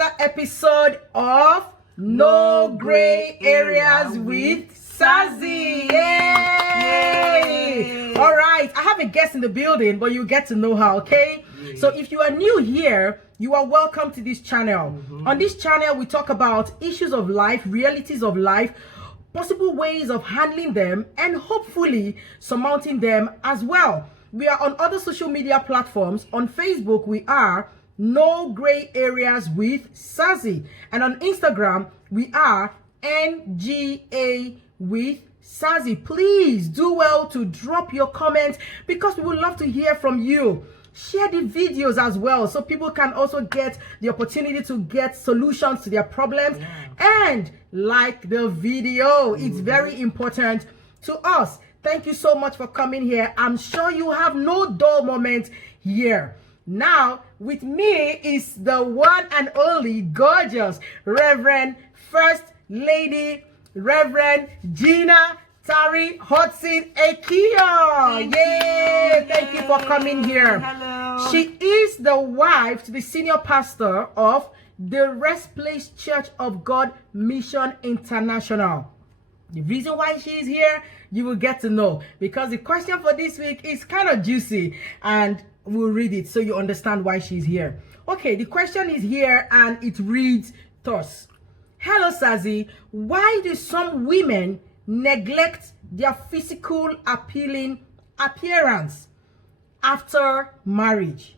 another episode of No Gray Areas with Sazzy. Yay! All right, I have a guest in the building, but you get to know her, okay? So if you are new here, you are welcome to this channel. On this channel, we talk about issues of life, realities of life, possible ways of handling them, and hopefully surmounting them as well. We are on other social media platforms. On Facebook, we are No Gray Areas with Sazzy. And on Instagram, we are NGA with Sazzy. Please do well to drop your comments because we would love to hear from you. Share the videos as well so people can also get the opportunity to get solutions to their problems. And like the video. It's very important to us. Thank you so much for coming here. I'm sure you have no dull moment here. Now, with me is the one and only gorgeous Reverend First Lady, Reverend Gina Tari Hudson Ekiyo. Yay! Thank you for coming here. Hello. She is the wife to the senior pastor of the Rest Place Church of God Mission International. The reason why she is here, you will get to know, because the question for this week is kind of juicy and we'll read it so you understand why she's here. Okay, the question is here and it reads thus. Hello, Sazzy. Why do some women neglect their physical appealing appearance after marriage,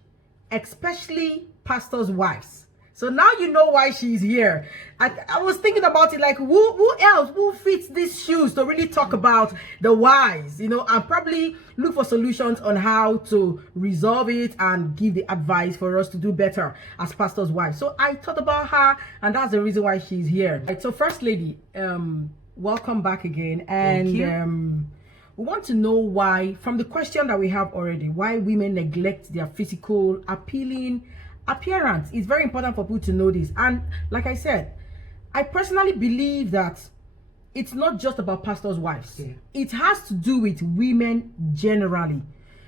especially pastors' wives? So now you know why she's here. I was thinking about it, like who else who fits these shoes to really talk about the whys, you know, and probably look for solutions on how to resolve it and give the advice for us to do better as pastors' wives. So I thought about her, and that's the reason why she's here. Right, so First Lady, welcome back again. And we want to know why, from the question that we have already, why women neglect their physical appealing appearance. It's very important for people to know this. And like I said, I personally believe that it's not just about pastors' wives. It has to do with women generally.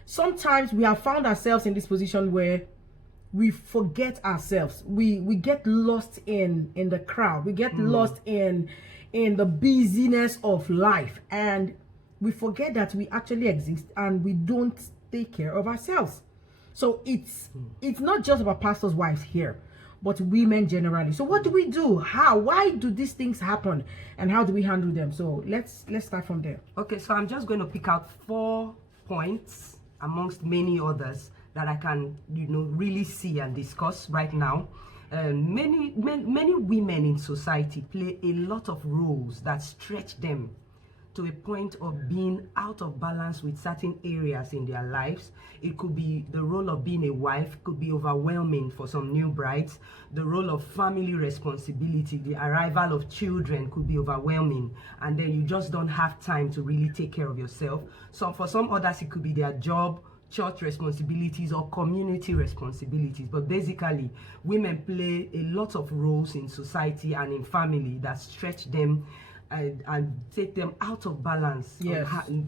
Sometimes we have found ourselves in this position where we forget ourselves. We get lost in the crowd. We get lost in the busyness of life, and we forget that we actually exist and we don't take care of ourselves. So it's not just about pastors' wives here, but women generally. So what do we do? How? Why do these things happen? And how do we handle them? So let's start from there. Okay, so I'm just going to pick out 4 points amongst many others that I can, really see and discuss right now. Many women in society play a lot of roles that stretch them to a point of being out of balance with certain areas in their lives. It could be the role of being a wife, could be overwhelming for some new brides. The role of family responsibility, the arrival of children could be overwhelming, and then you just don't have time to really take care of yourself. So for some others, it could be their job, church responsibilities, or community responsibilities. But basically, women play a lot of roles in society and in family that stretch them and take them out of balance,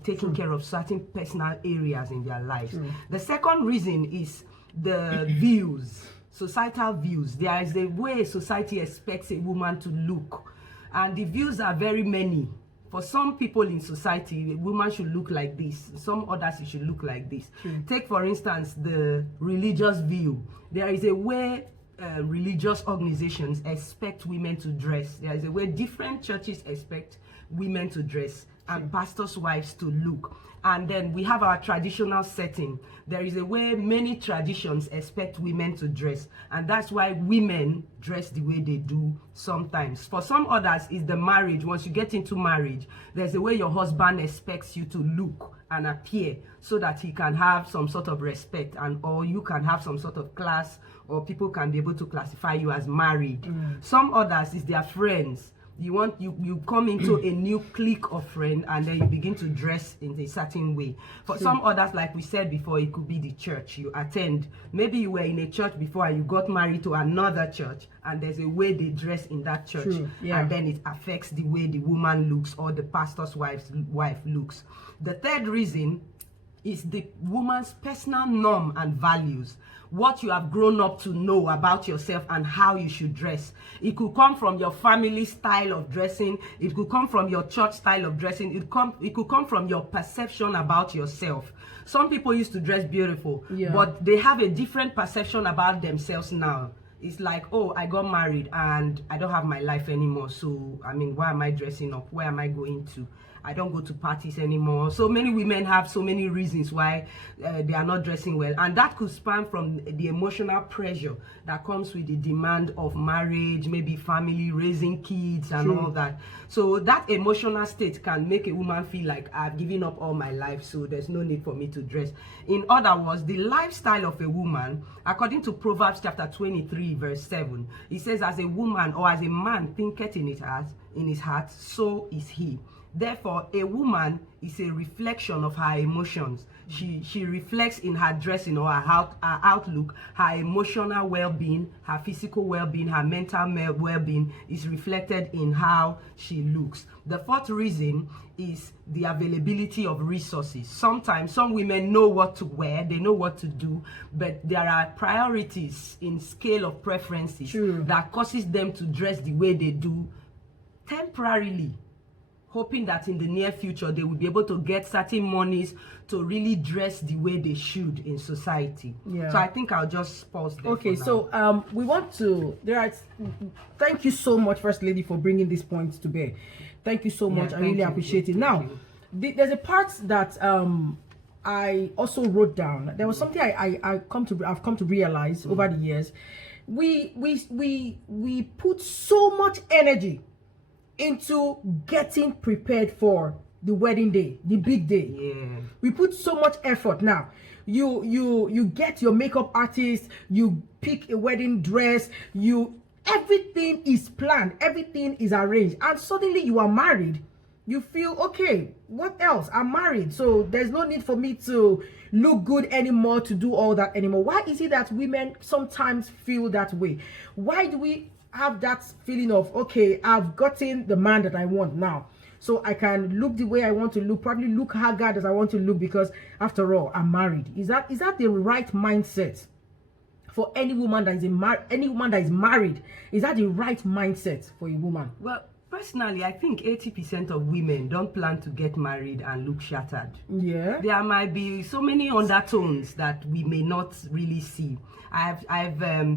taking care of certain personal areas in their lives. The second reason is the views, societal views. There is a way society expects a woman to look, and the views are very many. For some people in society, a woman should look like this. Some others, it should look like this. Take, for instance, the religious view. There is a way religious organizations expect women to dress. There is a way different churches expect women to dress and pastors' wives to look. And then we have our traditional setting. There is a way many traditions expect women to dress, and that's why women dress the way they do sometimes. For some others, is the marriage. Once you get into marriage, there's a way your husband expects you to look and appear so that he can have some sort of respect, and or you can have some sort of class, or people can be able to classify you as married. Some others is their friends. You come into a new clique of friends, and then you begin to dress in a certain way. For some others, like we said before, it could be the church you attend. Maybe you were in a church before and you got married to another church, and there's a way they dress in that church, and then it affects the way the woman looks or the pastor's wife looks. The third reason is the woman's personal norm and values, what you have grown up to know about yourself and how you should dress. It could come from your family style of dressing. It could come from your church style of dressing. It could come from your perception about yourself. Some people used to dress beautiful, but they have a different perception about themselves now. It's like, oh, I got married and I don't have my life anymore. So, I mean, why am I dressing up? Where am I going to? I don't go to parties anymore. So many women have so many reasons why they are not dressing well. And that could span from the emotional pressure that comes with the demand of marriage, maybe family, raising kids and all that. So that emotional state can make a woman feel like I've given up all my life, so there's no need for me to dress. In other words, the lifestyle of a woman, according to Proverbs chapter 23, verse 7, it says, as a woman or as a man thinketh in his heart, so is he. Therefore, a woman is a reflection of her emotions. She reflects in her dressing or her outlook, her emotional well-being, her physical well-being, her mental well-being is reflected in how she looks. The fourth reason is the availability of resources. Sometimes some women know what to wear, they know what to do, but there are priorities in scale of preferences that causes them to dress the way they do temporarily, hoping that in the near future they will be able to get certain monies to really dress the way they should in society. So I think I'll just pause there. Okay, so we want to, thank you so much, First Lady, for bringing these points to bear. Thank you so much. I really appreciate it. Now, there's a part that I also wrote down. There was something I've come to realize over the years. We put so much energy into getting prepared for the wedding day, the big day. We put so much effort. Now you get your makeup artist, you pick a wedding dress, everything is planned, everything is arranged, and suddenly you are married. You feel, okay, what else? I'm married, so there's no need for me to look good anymore, to do all that anymore. Why is it that women sometimes feel that way? Why do we have that feeling of, okay, I've gotten the man that I want now, so I can look the way I want to look, probably look haggard as I want to look, because after all, I'm married? Is that the right mindset for any woman that is married? Is that the right mindset for a woman? Well, personally, I think 80% of women don't plan to get married and look shattered. There might be so many undertones that we may not really see. I've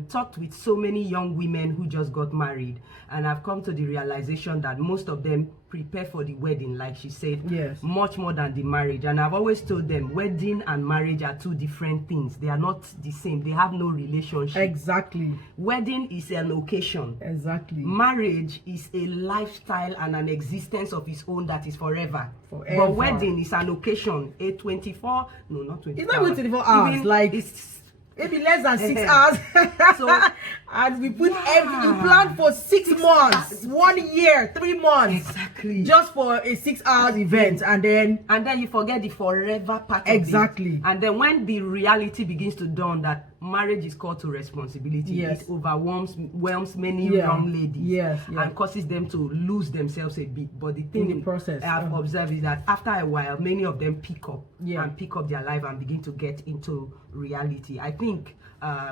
talked with so many young women who just got married, and I've come to the realization that most of them prepare for the wedding, like she said, much more than the marriage. And I've always told them, wedding and marriage are two different things. They are not the same. They have no relationship. Exactly. Wedding is an occasion. Exactly. Marriage is a lifestyle and an existence of its own that is forever. But wedding is an occasion. Not 24 it's not even 24 hours. Even, like it's maybe less than 6 hours. So, and we put you plan for 6 months, 1 year, 3 months, exactly, just for a 6 hours event, and then you forget the forever part. Exactly. And then when the reality begins to dawn that marriage is called to responsibility, it overwhelms many young ladies and causes them to lose themselves a bit. But the thing in the process I've observed is that after a while, many of them pick up their life and begin to get into reality. I think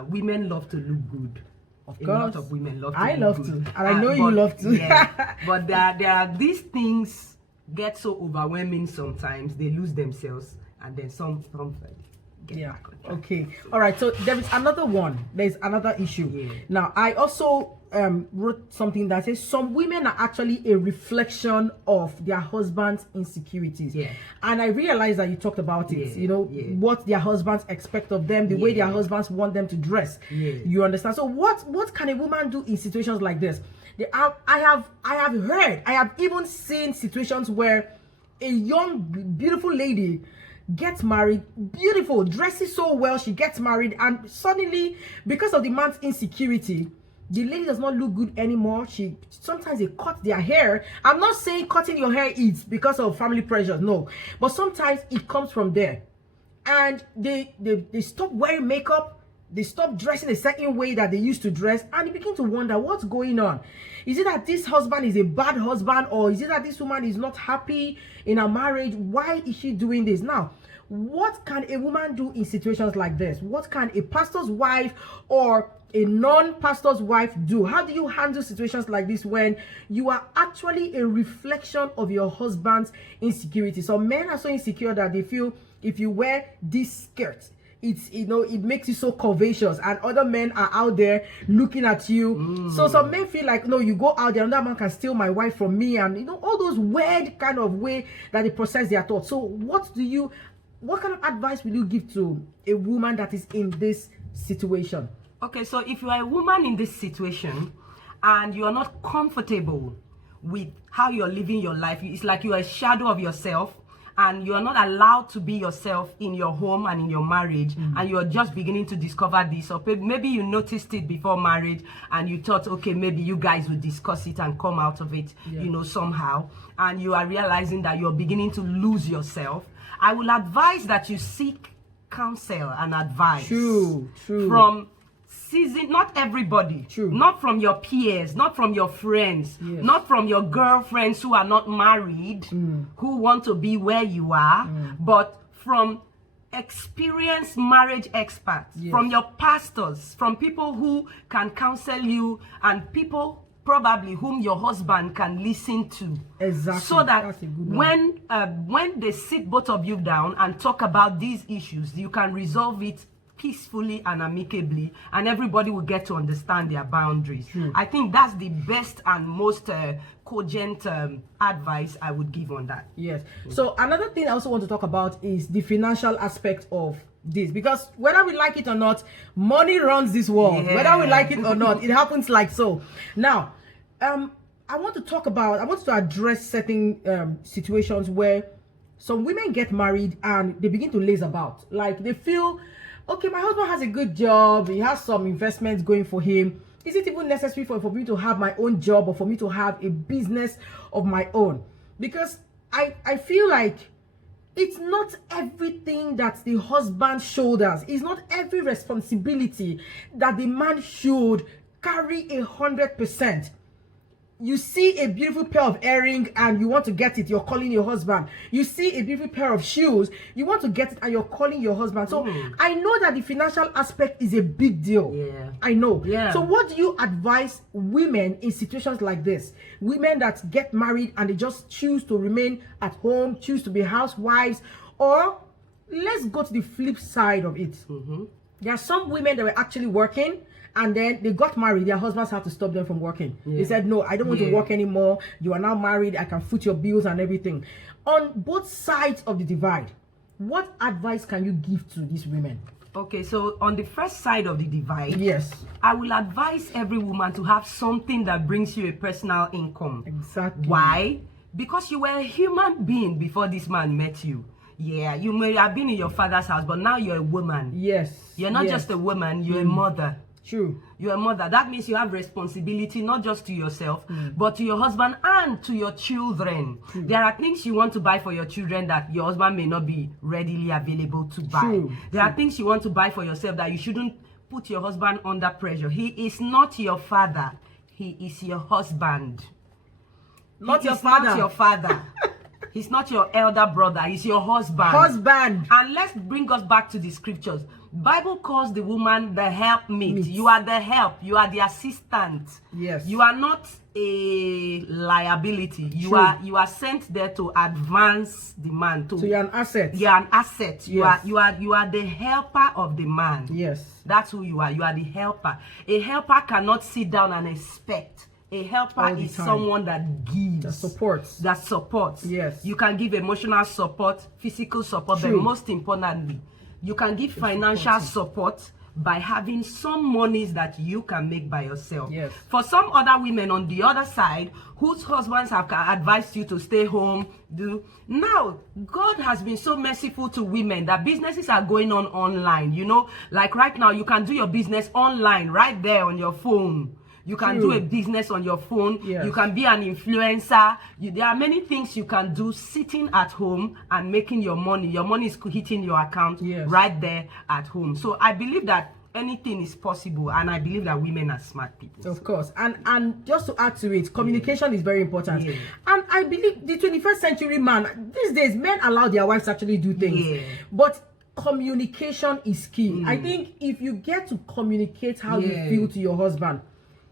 women love to look good. Of course. A lot of women love to I look love good. to, and I know you love to. But there are these things get so overwhelming sometimes, they lose themselves, and then some get back on track. Okay. All right. So there is another one. There's another issue. Now, I also wrote something that says some women are actually a reflection of their husband's insecurities. And I realized that you talked about it. You know, what their husbands expect of them, the way their husbands want them to dress. You understand? So what can a woman do in situations like this? I have even seen situations where a young, beautiful lady gets married, beautiful, dresses so well, she gets married, and suddenly, because of the man's insecurity, the lady does not look good anymore. Sometimes they cut their hair. I'm not saying cutting your hair is because of family pressure, no, but sometimes it comes from there, and they stop wearing makeup, they stop dressing a certain way that they used to dress, and you begin to wonder what's going on. Is it that this husband is a bad husband, or is it that this woman is not happy in her marriage? Why is she doing this? Now, what can a woman do in situations like this? What can a pastor's wife or a non-pastor's wife do? How do you handle situations like this when you are actually a reflection of your husband's insecurity? Some men are so insecure that they feel if you wear this skirt, it's, you know, it makes you so curvaceous, and other men are out there looking at you. So some men feel like, no, you go out there, another man can steal my wife from me, and you know, all those weird kind of way that they process their thoughts. So what kind of advice will you give to a woman that is in this situation? Okay, so if you are a woman in this situation and you are not comfortable with how you're living your life, it's like you are a shadow of yourself, and you are not allowed to be yourself in your home and in your marriage, and you're just beginning to discover this, or maybe you noticed it before marriage and you thought, okay, maybe you guys will discuss it and come out of it, you know, somehow, and you are realizing that you're beginning to lose yourself, I will advise that you seek counsel and advice from not everybody, not from your peers, not from your friends, not from your girlfriends who are not married, who want to be where you are, but from experienced marriage experts, from your pastors, from people who can counsel you, and people probably whom your husband can listen to. Exactly. So that when they sit both of you down and talk about these issues, you can resolve it peacefully and amicably, and everybody will get to understand their boundaries. I think that's the best and most cogent advice I would give on that. Yes. So another thing I also want to talk about is the financial aspect of this, because whether we like it or not, money runs this world. Whether we like it or not, it happens like so. Now, I want to address certain situations where some women get married and they begin to laze about. Like they feel, okay, my husband has a good job, he has some investments going for him. Is it even necessary for me to have my own job or for me to have a business of my own? Because I feel like it's not everything that the husband shoulders. It's not every responsibility that the man should carry 100%. You see a beautiful pair of earrings and you want to get it, you're calling your husband. You see a beautiful pair of shoes, you want to get it and you're calling your husband. So I know that the financial aspect is a big deal. I know. So what do you advise women in situations like this? Women that get married and they just choose to remain at home, choose to be housewives, or let's go to the flip side of it. There are some women that were actually working, and then they got married. Their husbands had to stop them from working. They said, no, I don't want to work anymore. You are now married. I can foot your bills and everything. On both sides of the divide, what advice can you give to these women? Okay, so on the first side of the divide, I I will advise every woman to have something that brings you a personal income. Exactly. Why? Because you were a human being before this man met you. Yeah, you may have been in your father's house, but now you're a woman. You're not just a woman, you're a mother. You're a mother. That means you have responsibility not just to yourself, but to your husband and to your children. There are things you want to buy for your children that your husband may not be readily available to buy. There are things you want to buy for yourself that you shouldn't put your husband under pressure. He is not your father. He is your husband. Not your father. He's not your elder brother. He's your husband. And let's bring us back to the scriptures. Bible calls the woman the helpmeet. You are the help. You are the assistant. You are not a liability. You are sent there to advance the man. So you're an asset. You're an asset. You are the helper of the man. That's who you are. You are the helper. A helper cannot sit down and expect. A helper is someone that gives, that supports. You can give emotional support, physical support, but most importantly, you can give financial support by having some monies that you can make by yourself. For some other women on the other side, whose husbands have advised you to stay home, now God has been so merciful to women that businesses are going on online. You know, like right now, you can do your business online right there on your phone. You can do a business on your phone. You can be an influencer. There are many things you can do sitting at home and making your money. Your money is hitting your account right there at home. So I believe that anything is possible, and I believe that women are smart people. Of course. And just to add to it, communication is very important. Yeah. And I believe the 21st century man, these days, men allow their wives to actually do things. Yeah. But communication is key. I think if you get to communicate how you feel to your husband,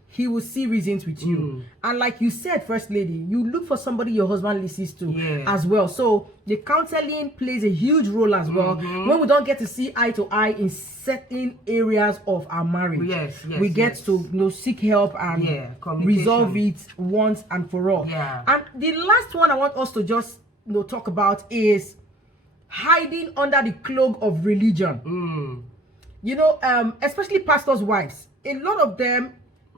he will see reasons with you. And like you said, First Lady, you look for somebody your husband listens to as well. So the counseling plays a huge role as well. When we don't get to see eye to eye in certain areas of our marriage, we get to seek help and resolve it once and for all. And the last one I want us to just talk about is hiding under the cloak of religion. Especially pastors' wives. A lot of them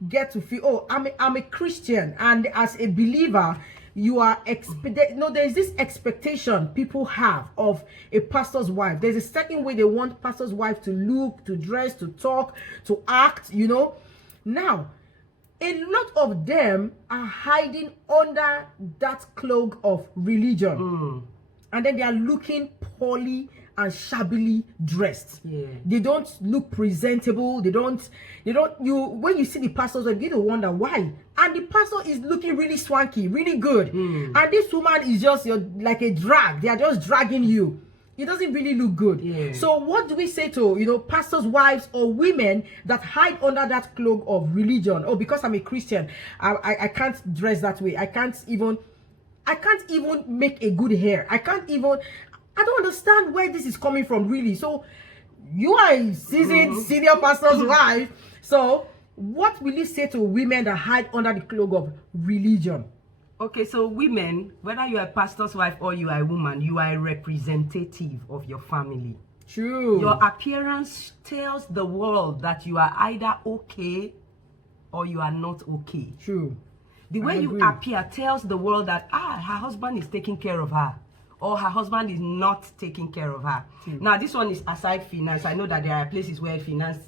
get to feel, oh, I'm a Christian, and as a believer, you are there's this expectation people have of a pastor's wife. There's a certain way they want pastor's wife to look, to dress, to talk, to act. Now a lot of them are hiding under that cloak of religion, and then they are looking poorly and shabbily dressed. They don't look presentable. When you see the pastors, you begin to wonder why. And the pastor is looking really swanky, really good. And this woman is just like a drag. They are just dragging you. It doesn't really look good. So what do we say to pastors' wives or women that hide under that cloak of religion? Oh, because I'm a Christian, I can't dress that way. I can't even make a good hair. I don't understand where this is coming from, really. So you are a seasoned senior pastor's wife. So what will you say to women that hide under the cloak of religion? Okay, so women, whether you are a pastor's wife or you are a woman, you are a representative of your family. True. Your appearance tells the world that you are either okay or you are not okay. True. The way you appear tells the world that her husband is taking care of her, or her husband is not taking care of her. Now, this one is aside finance. I know that there are places where finance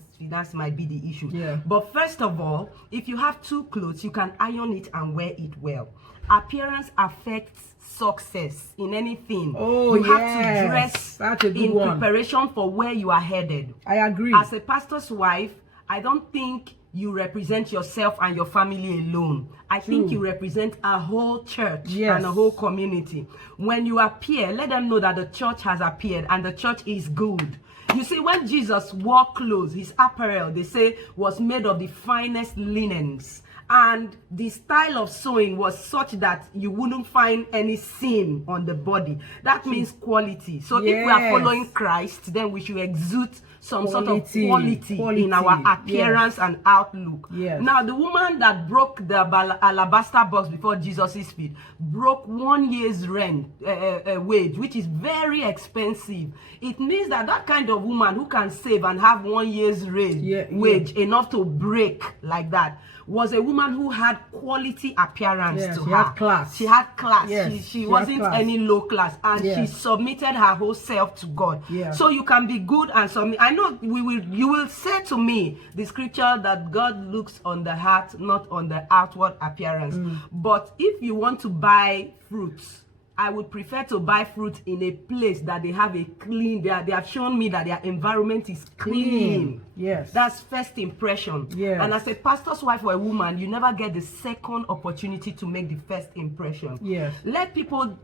might be the issue. But first of all, if you have two clothes, you can iron it and wear it well. Appearance affects success in anything. You have to dress in preparation for where you are headed. I agree. As a pastor's wife, I don't think you represent yourself and your family alone. I think you represent a whole church and a whole community. When you appear, let them know that the church has appeared and the church is good. You see, when Jesus wore clothes, his apparel, they say, was made of the finest linens. And the style of sewing was such that you wouldn't find any seam on the body. That means quality. So if we are following Christ, then we should exude some sort of quality in our appearance and outlook. Now, the woman that broke the alabaster box before Jesus' feet broke 1 year's rent wage, which is very expensive. It means that kind of woman who can save and have 1 year's wage enough to break like that was a woman who had quality appearance to her. She had class. She had class. She wasn't any low class, and she submitted her whole self to God. So you can be good and submit. I know you will say to me the scripture that God looks on the heart, not on the outward appearance. But if you want to buy fruits, I would prefer to buy fruit in a place that they have a clean, they have shown me that their environment is clean. That's first impression. And as a pastor's wife or a woman, you never get the second opportunity to make the first impression. Let people,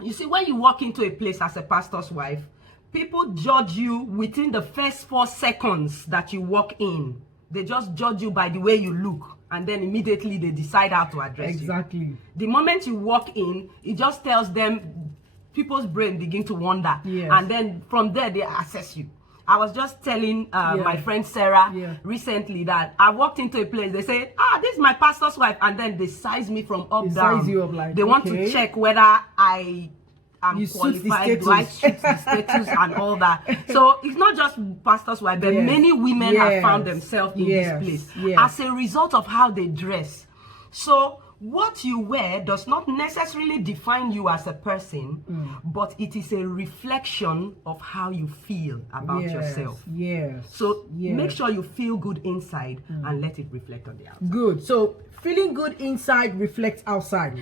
you see, when you walk into a place as a pastor's wife, people judge you within the first 4 seconds that you walk in. They just judge you by the way you look. And then immediately they decide how to address you. The moment you walk in, it just tells them, people's brain begin to wander. And then from there, they assess you. I was just telling my friend Sarah recently that I walked into a place, they say, this is my pastor's wife. And then they size me from up down. Size you up like, they want to check whether I'm qualified, do I suit the status and all that. So it's not just pastors' wives, but many women have found themselves in this place as a result of how they dress. So what you wear does not necessarily define you as a person, but it is a reflection of how you feel about yourself. So make sure you feel good inside and let it reflect on the outside. Good. So feeling good inside reflects outside.